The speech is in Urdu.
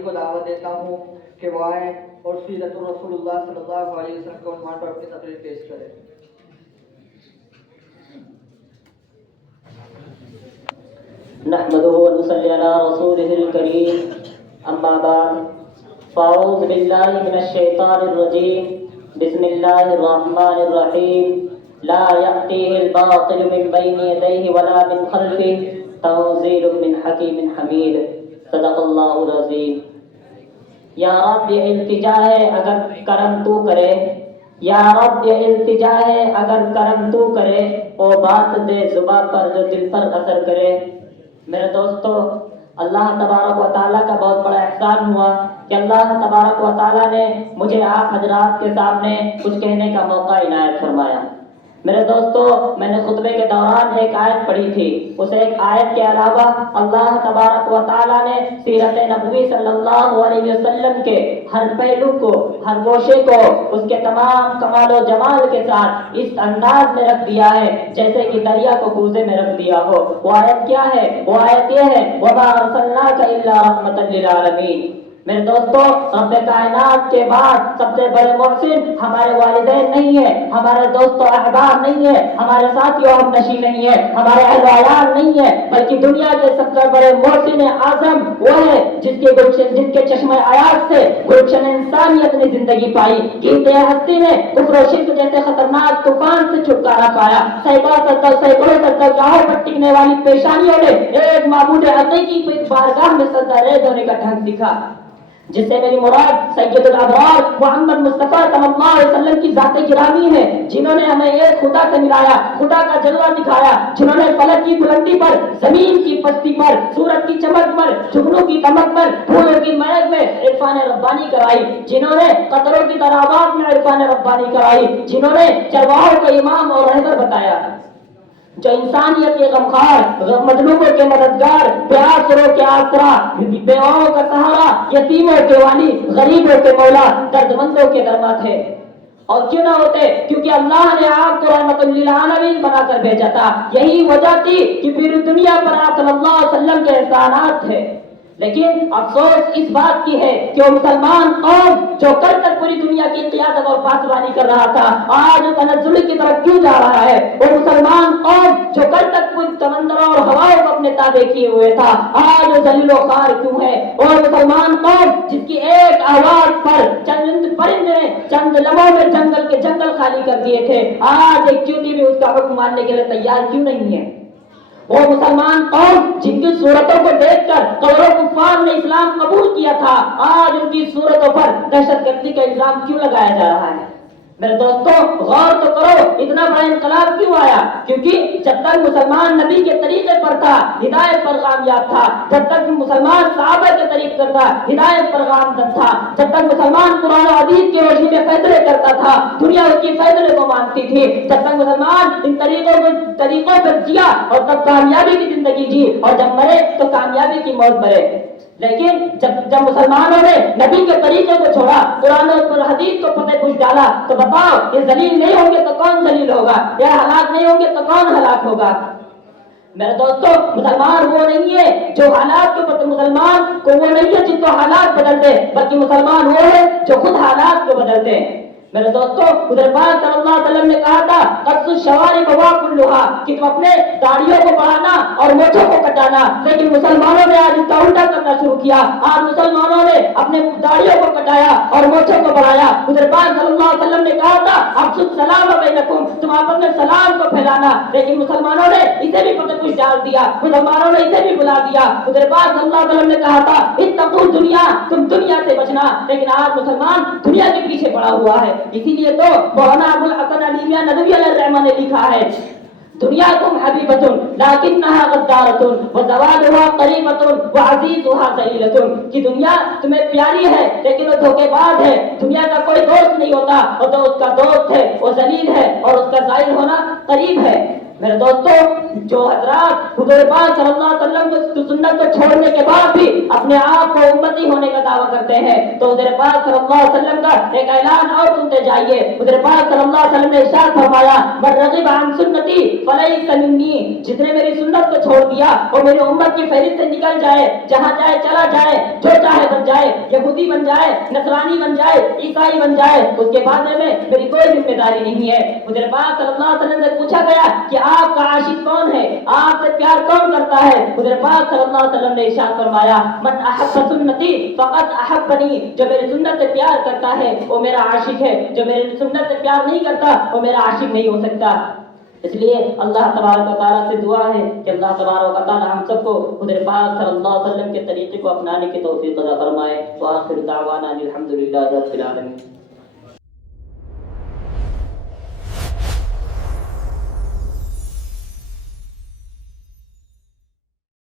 بھائی کو دعوت دیتا ہوں کہ وہ آئے اور سیرت رسول اللہ صلی اللہ علیہ وسلم کے عنوان پر اپنی تقریر پیش کرے۔ نحمده ونصلي على رسوله الكريم اما بعد فاعوذ بالله من الشيطان الرجيم بسم الله الرحمن الرحيم لا يأتيه الباطل من بين يديه ولا من خلفه تنزيل من حكيم حميد صدق الله العظيم۔ یا رب یہ التجا ہے اگر کرم تو کرے، یا رب یہ التجا ہے اگر کرم تو کرے، وہ بات دے زباں پر جو دل پر اثر کرے۔ میرے دوستو، اللہ تبارک و تعالیٰ کا بہت بڑا احسان ہوا کہ اللہ تبارک و تعالیٰ نے مجھے آپ حضرات کے سامنے کچھ کہنے کا موقع عنایت فرمایا۔ میرے دوستو، میں نے خطبے کے دوران ایک آیت پڑھی تھی، اس ایک آیت کے علاوہ اللہ تبارک و تعالیٰ نے سیرت نبوی صلی اللہ علیہ وسلم کے ہر پہلو کو، ہر گوشے کو اس کے تمام کمال و جمال کے ساتھ اس انداز میں رکھ دیا ہے جیسے کہ دریا کو کوزے میں رکھ دیا ہو۔ وہ آیت کیا ہے؟ وہ آیت یہ ہے وَمَا أَرْسَلْنَاكَ إِلَّا رَحْمَةً لِّلْعَالَمِينَ۔ میرے دوستو، رب کائنات کے بعد سب سے بڑے محسن ہمارے والدین نہیں ہے، ہمارے دوست و احباب نہیں ہے، ہمارے ساتھی و ہم نشی نہیں ہے، ہمارے اہل و عیال نہیں ہے، بلکہ دنیا کے سب سے بڑے محسن اعظم وہ ہے جس کے چشمہ حیات سے گلشن انسانیت نے زندگی پائی، گیتے ہستی نے کفر و شرک جیسے خطرناک طوفان سے چھٹکارا پایا، سینکڑوں گاہوں پر ٹکنے والی پیشانیوں نے ایک معبود حقیقی کی بارگاہ میں سجدہ ریز ہونے کا ڈھنگ سکھا، جس سے میری مراد سید الابرار محمد مصطفیٰ صلی اللہ علیہ وسلم کی ذات گرامی ہے، جنہوں نے ہمیں ایک خدا سے ملایا، خدا کا جلوہ دکھایا، جنہوں نے فلک کی بلندی پر، زمین کی پستی پر، سورج کی چمک پر، جھگنوں کی دمک پر، پھولوں کی مہک میں عرفان ربانی کرائی، جنہوں نے قطروں کی تراوات میں عرفان ربانی کرائی، جنہوں نے چرواہوں کو امام اور رہبر بتایا، جو انسانیت کے غمخوار، مظلوموں کے مددگار، پیاسروں کے آسرا، بیواؤں کا سہارا، یتیموں کے والی، غریبوں کے مولا، درد مندوں کے درما تھے۔ اور کیوں نہ ہوتے؟ کیونکہ اللہ نے آپ کو رحمت للعالمین بنا کر بھیجا تھا۔ یہی وجہ تھی کہ پوری دنیا پر آپ صلی اللہ علیہ وسلم کے احسانات تھے۔ لیکن افسوس اس بات کی ہے کہ وہ مسلمان قوم جو کل تک پوری دنیا کی قیادت اور پاسبانی کر رہا تھا، آج تنزل کی طرف کیوں جا رہا ہے؟ وہ مسلمان قوم جو کل تک پوری سمندروں اور ہواؤں کو اپنے تابع کیے ہوئے تھا، آج ذلیل و خوار کیوں ہے؟ اور مسلمان قوم جس کی ایک آواز پر چند پرندے نے چند لمحوں میں جنگل کے جنگل خالی کر دیے تھے، آج ایک چیونٹی بھی اس کا حکم ماننے کے لیے تیار کیوں نہیں ہے؟ وہ مسلمان قوم جن کی صورتوں کو دیکھ کر کروڑوں کفار نے اسلام قبول کیا تھا، آج ان کی صورتوں پر دہشت گردی کا الزام کیوں لگایا جا رہا ہے؟ میرے دوستو، غور تو کرو، اتنا بڑا انقلاب کیوں آیا؟ کیونکہ جب تک مسلمان نبی کے طریقے پر تھا، ہدایت پر کامیاب تھا، جب تک مسلمان صحابہ کے طریقے پر تھا، ہدایت پر کامیاب تھا، جب تک مسلمان قرآن و حدیث کی روشنی میں فیصلے کرتا تھا، دنیا اس کی فیصلے کو مانتی تھی، جب تک مسلمان ان طریقوں پر جیا اور تب کامیابی کی زندگی جی، اور جب مرے تو کامیابی کی موت مرے۔ لیکن جب مسلمانوں نے نبی کے طریقے کو چھوڑا، قرآن اور حدیث کو پتہ پوچھ ڈالا، تو بتاؤ یہ ذلیل نہیں ہوں گے تو کون ذلیل ہوگا؟ یہ ہلاک نہیں ہوں گے تو کون ہلاک ہوگا؟ میرے دوستو، مسلمان وہ نہیں ہے جو حالات کے بدلتے، مسلمان کو وہ نہیں ہے جن کو حالات بدلتے، بلکہ مسلمان وہ ہے جو خود حالات کو بدلتے ہیں۔ میرے دوستو، ادھر پاک صلی اللہ علیہ وسلم نے کہا تھا قص الشوارب وکلھا، کہ تم اپنے داڑھیوں کو بڑھانا اور مونچھوں کو کٹانا، لیکن مسلمانوں نے آج اس کا الٹا کرنا شروع کیا، آج مسلمانوں نے اپنے داڑھیوں کو کٹایا اور مونچھوں کو بڑھایا۔ ادھر پاک صلی اللہ علیہ وسلم نے کہا تھا افشوا السلام بینکم، تم اپنے سلام کو پھیلانا، لیکن مسلمانوں نے اسے بھی پتہ کچھ ڈال دیا، مسلمانوں نے اسے بھی بلا دیا۔ ادھر پاک صلی اللہ علیہ وسلم نے کہا تھا اتقوا الدنیا، تم دنیا سے بچنا، لیکن آج مسلمان دنیا کے پیچھے پڑا ہوا ہے۔ اسی لیے تو مولانا ابو الحسن علی میاں ندوی علیہ الرحمہ نے لکھا ہے دنیاکم حبیبۃ لیکنھا غدارۃ وزوالھا قریبۃ وعزیزھا ذلیلۃ، کہ دنیا تمہیں پیاری ہے لیکن وہ دھوکے باز ہے، دنیا کا کوئی دوست نہیں ہوتا، اور جو اس کا دوست ہے وہ ذلیل ہے اور اس کا ذلیل ہونا قریب ہے۔ میرے دوستوں، جو حضرات حضور پاک صلی اللہ علیہ وسلم کی سنت کو چھوڑنے کے بعد بھی اپنے آپ کو امتی ہونے کا دعویٰ کرتے ہیں، تو حضور پاک صلی اللہ علیہ وسلم کا ایک اعلان اور سنتے جائیے۔ حضور پاک صلی اللہ علیہ وسلم نے ارشاد فرمایا، من رغب عن سنتی فلیس منی، جس نے میری سنت کو چھوڑ دیا وہ میری امت کی فہرست سے نکل جائے، جہاں جائے چلا جائے، جو چاہے بن جائے، یہودی بن جائے، نصرانی بن جائے، عیسائی بن جائے، اس کے بارے میں میری کوئی ذمہ داری نہیں ہے۔ حضور پاک صلی اللہ علیہ وسلم سے پوچھا گیا کہ آپ کا عاشق کون ہے، آپ سے پیار کون کرتا ہے؟ حضور پاک صلی اللہ علیہ وسلم نے ارشاد فرمایا، من احب سنتی فقد احبنی، جو میری سنت سے پیار کرتا ہے وہ میرا عاشق ہے، جو میری سنت سے پیار نہیں کرتا وہ میرا عاشق نہیں ہو سکتا۔ اس لیے اللہ تبارک و تعالیٰ سے دعا ہے کہ اللہ تبارک و تعالیٰ ہم سب کو حضور پاک صلی اللہ علیہ وسلم کے طریقے کو اپنانے کی توفیق عطا فرمائے۔ وآخر دعوانا الحمدللہ رب العالمین۔